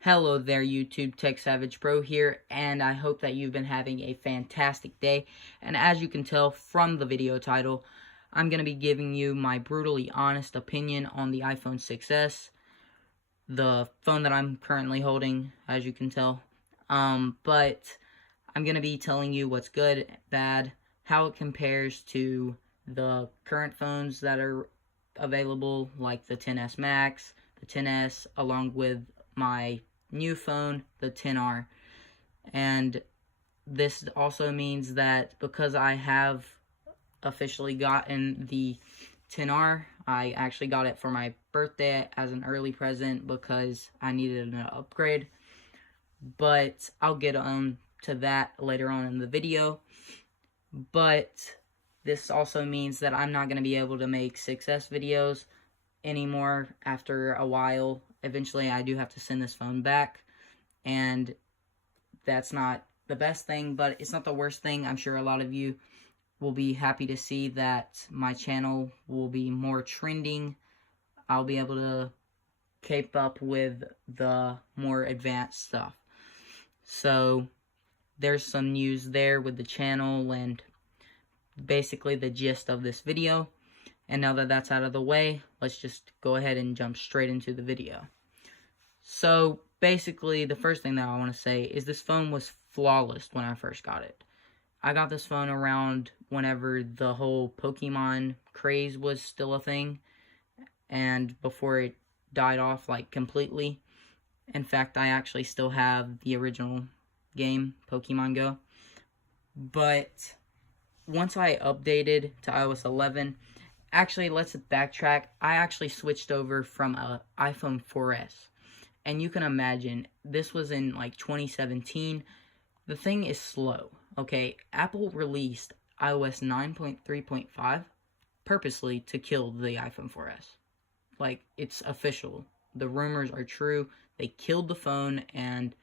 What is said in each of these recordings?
Hello there YouTube, TechSavagepro here, and I hope that you've been having a fantastic day. And as you can tell from the video title, I'm going to be giving you my brutally honest opinion on the iPhone 6s, the phone that I'm currently holding, as you can tell. But I'm going to be telling you what's good, bad, how it compares to the current phones that are available, like the XS Max, the XS, along with my new phone, the XR. And this also means that because I have officially gotten the XR, I actually got it for my birthday as an early present because I needed an upgrade. But I'll get to that later on in the video. But this also means that I'm not going to be able to make 6S videos anymore after a while. Eventually I do have to send this phone back, and that's not the best thing, but it's not the worst thing. I'm sure a lot of you will be happy to see that my channel will be more trending. I'll be able to keep up with the more advanced stuff. So there's some news there with the channel and basically the gist of this video. And now that that's out of the way, let's just go ahead and jump straight into the video. So basically, the first thing that I want to say is this phone was flawless when I first got it. I got this phone around whenever the whole Pokemon craze was still a thing, and before it died off like completely. In fact, I actually still have the original game, Pokemon Go. But once I updated to iOS 11, actually, let's backtrack. I actually switched over from an iPhone 4S. And you can imagine, this was in like 2017. The thing is slow, okay? Apple released iOS 9.3.5 purposely to kill the iPhone 4S. Like, it's official. The rumors are true. They killed the phone, and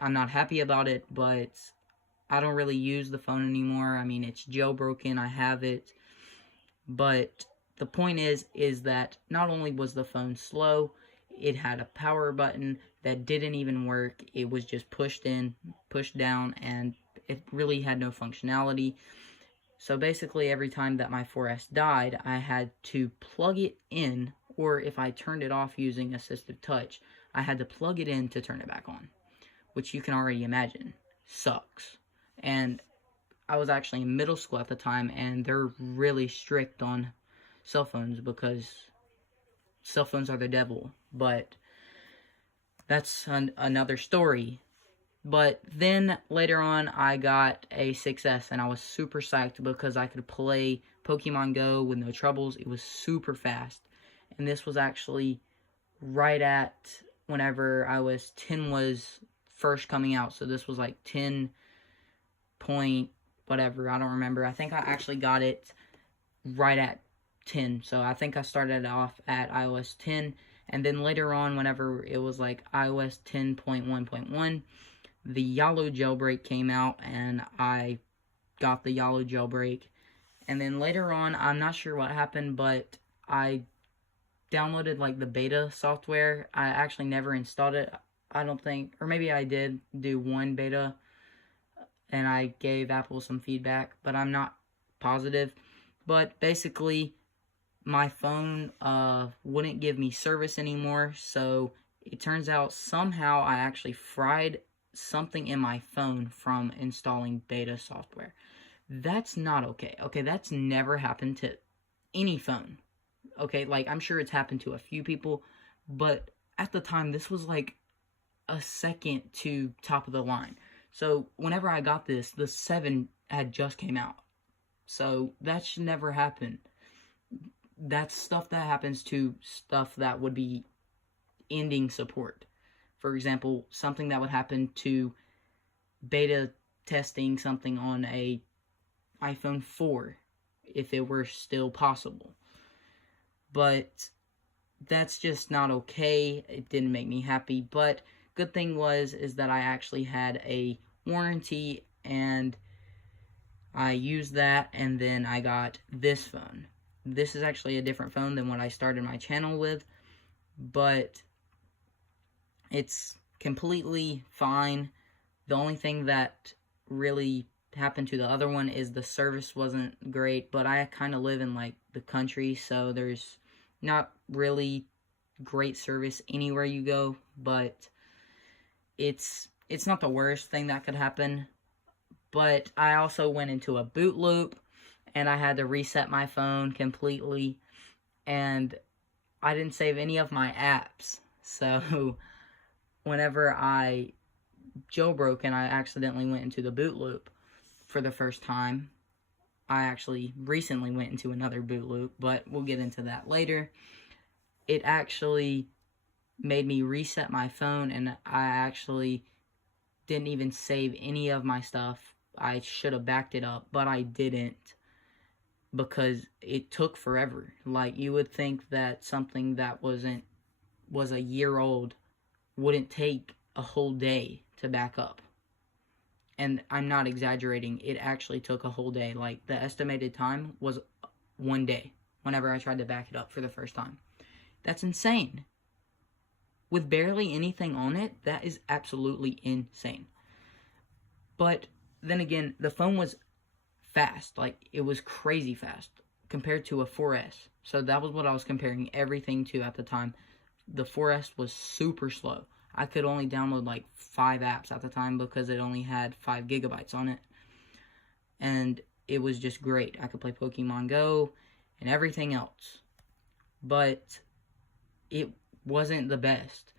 I'm not happy about it, but I don't really use the phone anymore. I mean, it's jailbroken. I have it. But the point is that not only was the phone slow, it had a power button that didn't even work. It was just pushed in, pushed down, and it really had no functionality. So basically, every time that my 4S died, I had to plug it in, or if I turned it off using assistive touch, I had to plug it in to turn it back on, which you can already imagine sucks. And I was actually in middle school at the time, and they're really strict on cell phones because cell phones are the devil. But that's another story. But then later on, I got a 6S, and I was super psyched because I could play Pokemon Go with no troubles. It was super fast. And this was actually right at whenever iOS 10 was first coming out. So this was like 10 point whatever, I don't remember. I think I actually got it right at 10. So I think I started off at iOS 10. And then later on, whenever it was like iOS 10.1.1, the YOLO jailbreak came out, and I got the YOLO jailbreak. And then later on, I'm not sure what happened, but I downloaded like the beta software. I actually never installed it, I don't think. Or maybe I did do one beta, and I gave Apple some feedback, but I'm not positive. But basically, my phone wouldn't give me service anymore, so it turns out somehow I actually fried something in my phone from installing beta software. That's not okay. Okay, that's never happened to any phone. Okay, like, I'm sure it's happened to a few people, but at the time, this was like a second to top of the line. So whenever I got this, the 7 had just came out. So that should never happen. That's stuff that happens to stuff that would be ending support. For example, something that would happen to beta testing something on a iPhone 4 if it were still possible. But that's just not okay. It didn't make me happy. But good thing is that I actually had a warranty, and I used that, and then I got this phone. This is actually a different phone than what I started my channel with, but it's completely fine. The only thing that really happened to the other one is the service wasn't great, but I kind of live in like the country, so there's not really great service anywhere you go, but it's not the worst thing that could happen. But I also went into a boot loop, and I had to reset my phone completely, and I didn't save any of my apps. So whenever I jailbroke and I accidentally went into the boot loop for the first time, I actually recently went into another boot loop, but we'll get into that later. It actually made me reset my phone, and I actually didn't even save any of my stuff. I should have backed it up, but I didn't, because it took forever. Like, you would think that something that was a year old wouldn't take a whole day to back up. And I'm not exaggerating, it actually took a whole day. Like, the estimated time was 1 day whenever I tried to back it up for the first time. That's insane. With barely anything on it, that is absolutely insane. But then again, the phone was fast. Like, it was crazy fast compared to a 4S. So that was what I was comparing everything to at the time. The 4S was super slow. I could only download like 5 apps at the time because it only had 5 gigabytes on it. And it was just great. I could play Pokemon Go and everything else. But it wasn't the best.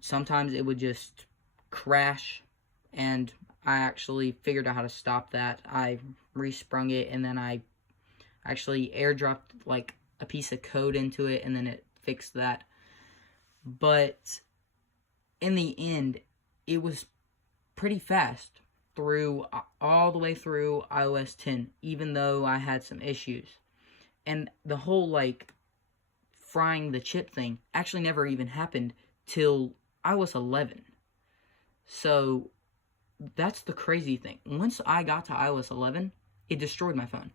Sometimes it would just crash, and I actually figured out how to stop that. I resprung it, and then I actually airdropped like a piece of code into it, and then it fixed that. But in the end, it was pretty fast through all the way through iOS 10, even though I had some issues. And the whole like frying the chip thing actually never even happened till iOS 11. So that's the crazy thing. Once I got to iOS 11, it destroyed my phone.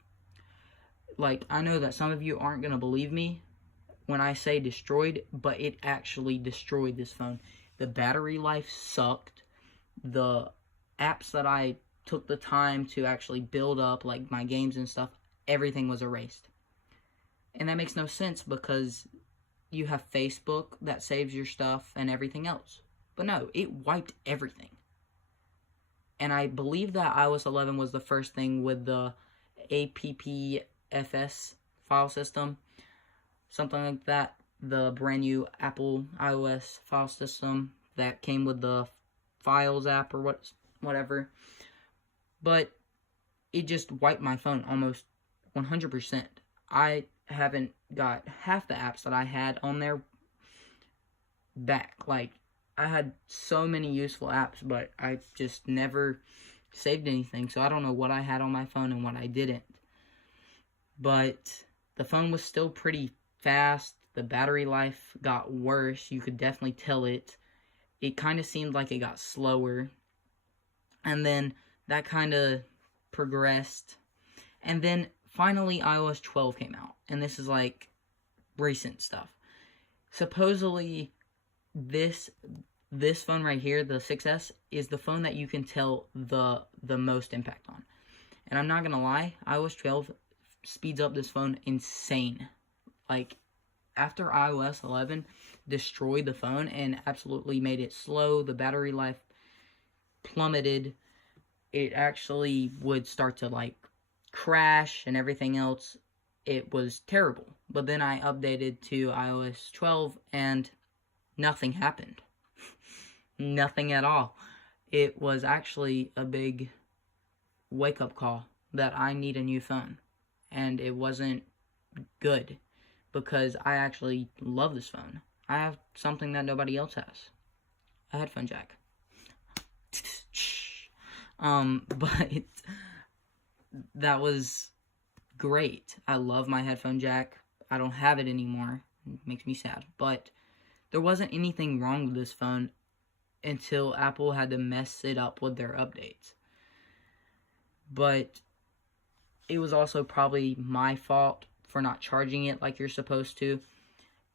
Like, I know that some of you aren't going to believe me when I say destroyed, but it actually destroyed this phone. The battery life sucked. The apps that I took the time to actually build up, like my games and stuff, everything was erased. And that makes no sense because you have Facebook that saves your stuff and everything else. But no, it wiped everything. And I believe that iOS 11 was the first thing with the APPFS file system. Something like that. The brand new Apple iOS file system that came with the Files app or whatever. But it just wiped my phone almost 100%. I haven't got half the apps that I had on there back. Like, I had so many useful apps, but I just never saved anything, so I don't know what I had on my phone and what I didn't. But the phone was still pretty fast. The battery life got worse. You could definitely tell it. It kind of seemed like it got slower. And then that kind of progressed. And then finally iOS 12 came out. And this is like recent stuff. Supposedly this phone right here, the 6S, is the phone that you can tell the most impact on. And I'm not gonna lie, iOS 12 speeds up this phone insane. Like, after iOS 11 destroyed the phone and absolutely made it slow, the battery life plummeted, it actually would start to like crash and everything else. It was terrible. But then I updated to iOS 12 and nothing happened. Nothing at all. It was actually a big wake-up call that I need a new phone. And it wasn't good, because I actually love this phone. I have something that nobody else has. A headphone jack. But that was great. I love my headphone jack. I don't have it anymore. It makes me sad. But there wasn't anything wrong with this phone until Apple had to mess it up with their updates. But it was also probably my fault for not charging it like you're supposed to.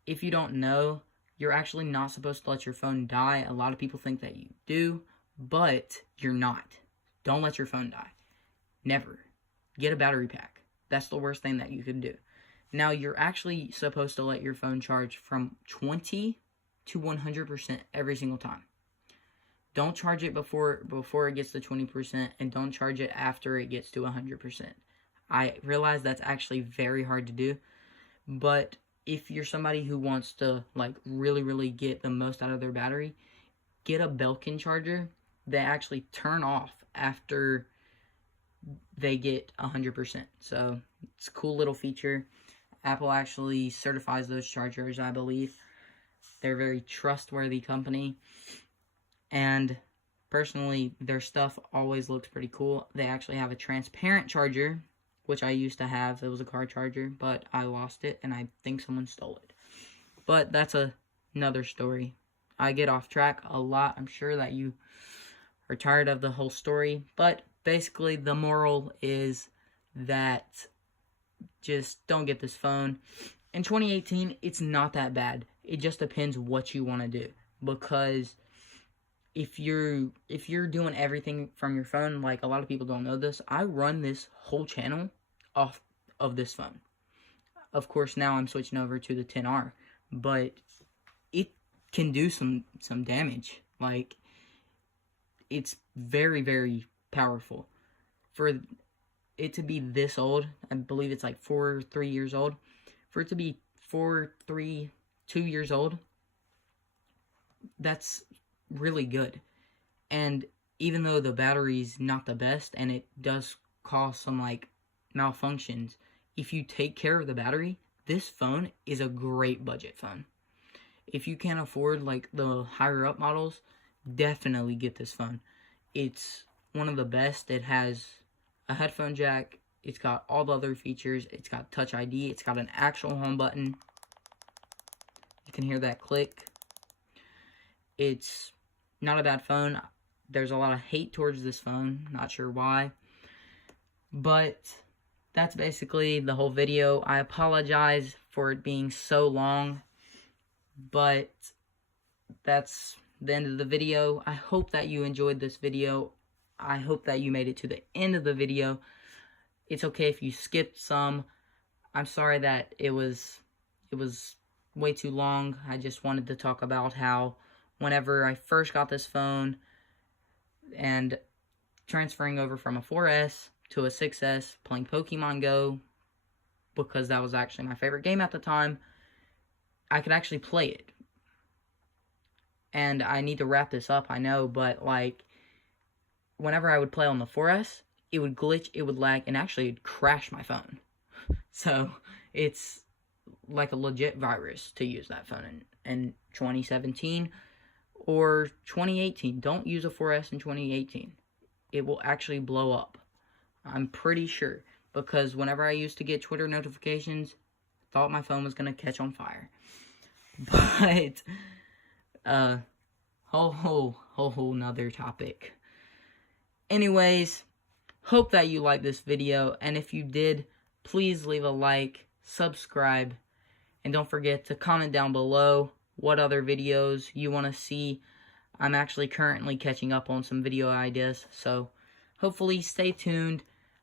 If you don't know, you're actually not supposed to let your phone die. A lot of people think that you do, but you're not. Don't let your phone die. Never. Get a battery pack. That's the worst thing that you can do. Now, you're actually supposed to let your phone charge from 20 to 100% every single time. Don't charge it before it gets to 20%, and don't charge it after it gets to 100%. I realize that's actually very hard to do, but if you're somebody who wants to like really get the most out of their battery, get a Belkin charger. They actually turn off after they get 100%. So it's a cool little feature. Apple actually certifies those chargers, I believe. They're a very trustworthy company, and personally, their stuff always looks pretty cool. They actually have a transparent charger, which I used to have. It was a car charger, but I lost it, and I think someone stole it. But that's another story. I get off track a lot. I'm sure that you are tired of the whole story, but basically the moral is that just don't get this phone. In 2018, it's not that bad. It just depends what you want to do, because if you're doing everything from your phone, like a lot of people don't know this, I run this whole channel off of this phone. Of course, now I'm switching over to the 10R, but it can do some damage. Like, it's very powerful. For it to be this old, I believe it's like 3 years old. For it to be 2 years old, that's really good. And even though the battery's not the best and it does cause some like malfunctions, if you take care of the battery, this phone is a great budget phone. If you can't afford like the higher up models, definitely get this phone. It's one of the best. It has a headphone jack. It's got all the other features. It's got Touch ID. It's got an actual home button. You can hear that click. It's not a bad phone. There's a lot of hate towards this phone. Not sure why. But that's basically the whole video. I apologize for it being so long, but that's the end of the video. I hope that you enjoyed this video. I hope that you made it to the end of the video. It's okay if you skipped some. I'm sorry that it was way too long. I just wanted to talk about how whenever I first got this phone and transferring over from a 4S to a 6S, playing Pokemon Go, because that was actually my favorite game at the time, I could actually play it. And I need to wrap this up, I know, but like, whenever I would play on the 4S, it would glitch, it would lag, and actually it'd crash my phone. So it's like a legit virus to use that phone in 2017 or 2018. Don't use a 4S in 2018. It will actually blow up. I'm pretty sure, because whenever I used to get Twitter notifications, I thought my phone was going to catch on fire. But whole nother topic. Anyways, hope that you liked this video, and if you did, please leave a like, subscribe, and don't forget to comment down below what other videos you want to see. I'm actually currently catching up on some video ideas, so hopefully stay tuned.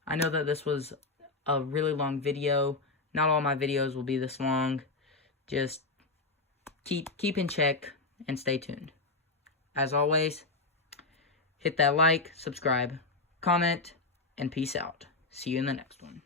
I know that this was a really long video. Not all my videos will be this long. Just keep in check and stay tuned. As always, hit that like, subscribe, comment, and peace out. See you in the next one.